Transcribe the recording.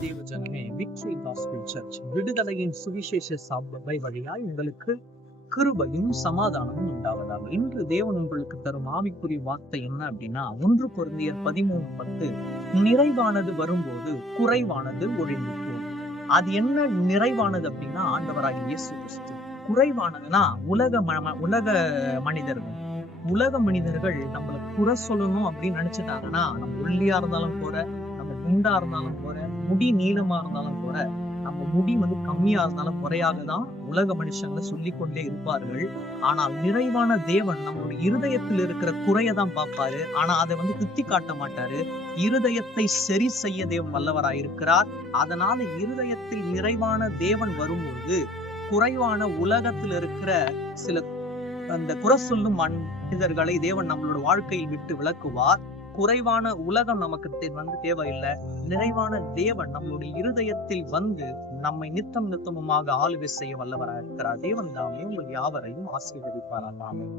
தேவ ஜனமே, victory gospel search விடுதலையின் சுவிசேஷ சபை வழியாய் உங்களுக்கு கிருபையும் சமாதானமும் உண்டாவதாக. இன்று தேவன் உங்களுக்கு தரும் ஆவிக்குரிய வார்த்தை என்ன அப்படின்னா, 1 கொரிந்தியர் 13:10, நிறைவானது வரும்போது குறைவானது ஒழிந்து போகும். அது என்ன நிறைவானது அப்படின்னா, ஆண்டவராகிய இயேசு கிறிஸ்து. குறைவானதுன்னா உலக மனிதர்கள் நம்மள குறை சொல்லணும் அப்படின்னு நினைச்சிட்டாங்கன்னா, நம்ம ஒல்லியா இருந்தாலும் கூட, நம்ம குண்டா இருந்தாலும் கூட, முடி நீளமா இருந்தாலும் கூட, நம்ம முடி கம்மியா இருந்தாலும் குறையாகதான் உலக மனுஷங்களை சொல்லிக் கொண்டே இருப்பார்கள். ஆனால் நிறைவான தேவன் நம்மளுடைய இருதயத்தில் இருக்கிற குறையதான் பார்ப்பாரு. ஆனா அதை குத்தி காட்ட மாட்டாரு. இருதயத்தை சரி செய்ய தேவன் வல்லவராயிருக்கிறார். அதனால இருதயத்தில் நிறைவான தேவன் வரும்போது குறைவான உலகத்தில் இருக்கிற சில அந்த குறை சொல்லும் மனிதர்களை தேவன் நம்மளோட வாழ்க்கையில் விட்டு விலக்குவார். குறைவான உலகம் நமக்கு தேவையில்லை. நிறைவான தேவன் நம்மளுடைய இருதயத்தில் நம்மை நித்தமுமாக ஆளுகை செய்ய வல்லவராக இருக்கிறார். தேவன் தாமே உங்கள் யாவரையும் ஆசீர்வதிப்பாராக. ஆமென்.